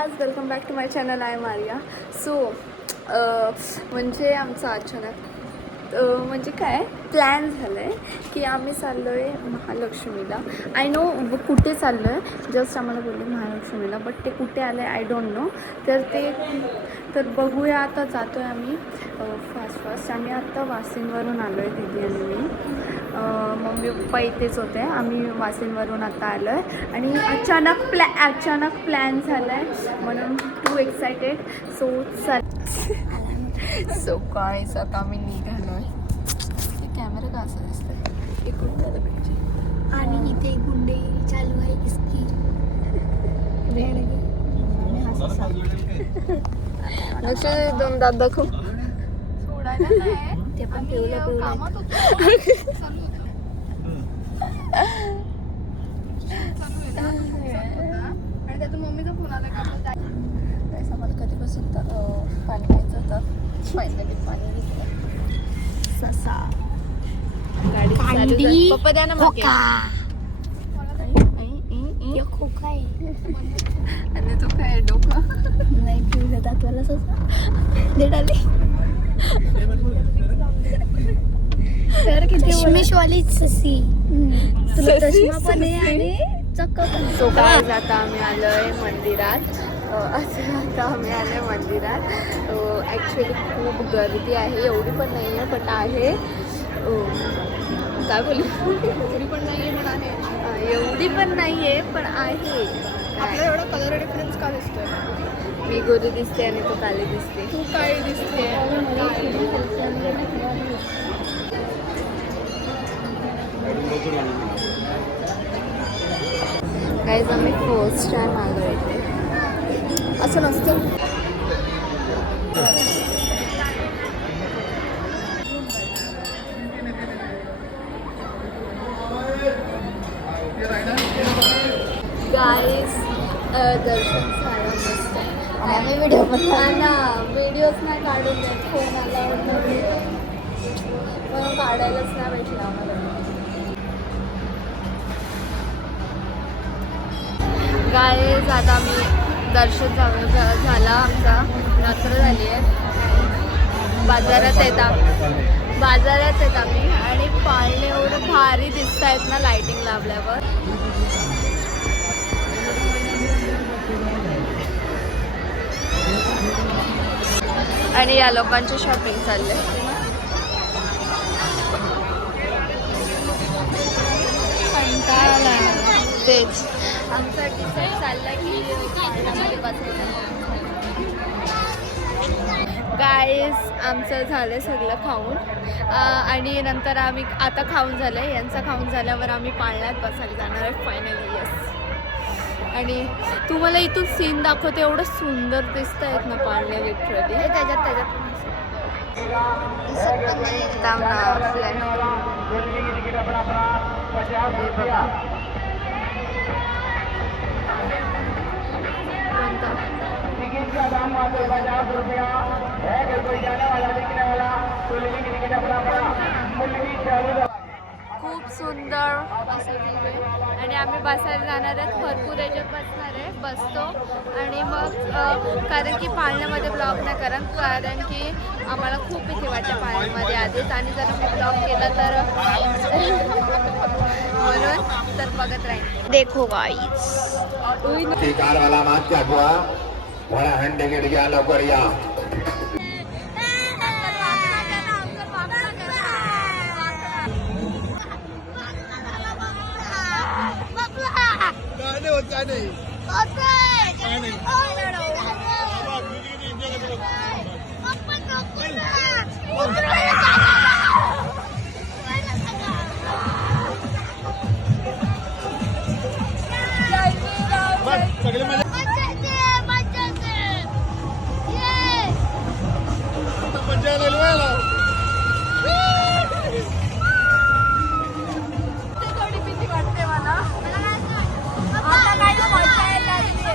Guys, welcome back to my channel. I Maria. So म्हणजे आमचं अचानक म्हणजे काय प्लॅन झालं आहे की आम्ही चाललो आहे महालक्ष्मीला. आय नो कुठे चाललो आहे, जस्ट आम्हाला बोलले महालक्ष्मीला, बट ते कुठे आलं आहे आय डोंट नो. तर बघूया. आता जातो आहे आम्ही फास्ट. आम्ही आत्ता वाशिंदवरून आलो आहे, दीदी आणि मी. मम्मी पप्पा इथेच होते. आम्ही वाशिंदवरून आता आलो आहे आणि अचानक प्लॅन झाला आहे म्हणून टू एक्सायटेड. सो गाईस, आता आम्ही निघालो आहे. कॅमेरा का असं दिसतंय इकडून झालं पाहिजे. आणि इथे गुंडे चालू आहे इसकी लक्ष दोन दात दाखव. सोडायला नाही, ते पण ठेवलं कामात होतो. आणि त्यातून मम्मीचा फोन आला का आम्हाला कधीपासून पाणी प्यायचं होतं. फायनली पाणी घेतलं. ससा गाडी कांडी पप्पा द्या ना खोका ये खोका आहे आणि तू काय डोकं नाही पिऊ दातवाला ससा दे डाली तर किती वाली ससी तुला चष्मा पण आहे आणि चक्क पण. सो काय आता आम्ही आलोय मंदिरात. आता आम्ही आलोय मंदिरात. ॲक्च्युली खूप गर्दी आहे, एवढी पण नाही आहे बट आहे. काय बोलू, एवढी पण नाही आहे पण आहे. एवढी पण नाही आहे पण आहे. आपला एवढा कलर डिफरन्स का दिसतोय? मी गोरी दिसते आणि तू काली दिसते. तू काळी दिसते. गाईज, आम्ही फर्स्ट टाइम आलो इथे. असं नसतं. गाईज, दर्शन झालं मस्त. आम्ही व्हिडिओ पण व्हिडिओज नाही काढून देत, फोन आला म्हणून काढायलाच नाही भेटलं आम्हाला. गाईज, आता आम्ही दर्शन झाला आमचा, रात्र झाली आहे. बाजारात येत आम्ही आणि पाळणे एवढं भारी दिसत आहेत ना लाइटिंग लावल्यावर. आणि या लोकांची शॉपिंग चालले. तेच आमचा डिसाईड चालला की पाळण्यामध्ये बसायचं. गाईज, आमचं झालं सगळं खाऊन आणि नंतर आम्ही आता खाऊन झालं आहे. यांचं खाऊन झाल्यावर आम्ही पाळण्यात बसायला जाणार आहे फायनली. येस. आणि तुम्हाला इथून सीन दाखवते, एवढं सुंदर दिसत आहेत ना पाळणे लिटरली. त्याच्यात एकदम खूप सुंदर असं दिले. आणि आम्ही बसायला जाणार आहेत, भरपूर याच्यात बसणार आहे. बसतो आणि मग कारण की पाळण्यामध्ये ब्लॉग नाही कारण की आम्हाला खूप भीती वाटते पाळण्यामध्ये आधीच. आणि जर मी ब्लॉग केला तर म्हणून तर बघत राहील. देखो गाईज, कारवाला मागच्या बुवा थोडा हंडे घ्या लवकर या. थोडी भीती वाटते मला. आता काय मजा यायला लागली.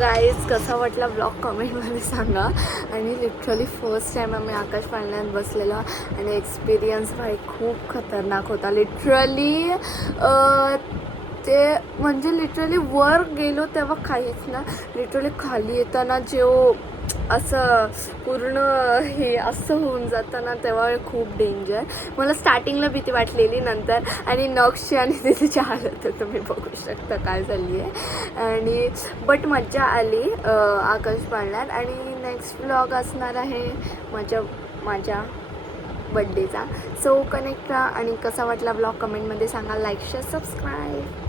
गाईज कसा वाटला ब्लॉग कमेंटमध्ये सांगा. आणि लिटरली फर्स्ट टाईम आम्ही आकाश पाळण्यात बसलेलो आणि एक्सपिरियन्स भाई खूप खतरनाक होता. लिटरली ते म्हणजे लिटरली वर गेलो तेव्हा काहीच ना, लिटरली खाली येताना जो असं पूर्ण हे असं होऊन जातं ना तेव्हा खूप डेंजर. मला स्टार्टिंगला भीती वाटलेली, नंतर आणि नक्षी आणि तिची हालत तुम्ही बघू शकता काय झाली आहे. आणि बट मज्जा आली आकाश पाळण्यात. आणि नेक्स्ट व्लॉग असणार आहे माझ्या बड्डेचा. सो कनेक्ट राहा आणि कसा वाटला ब्लॉग कमेंटमध्ये सांगा. Like share subscribe.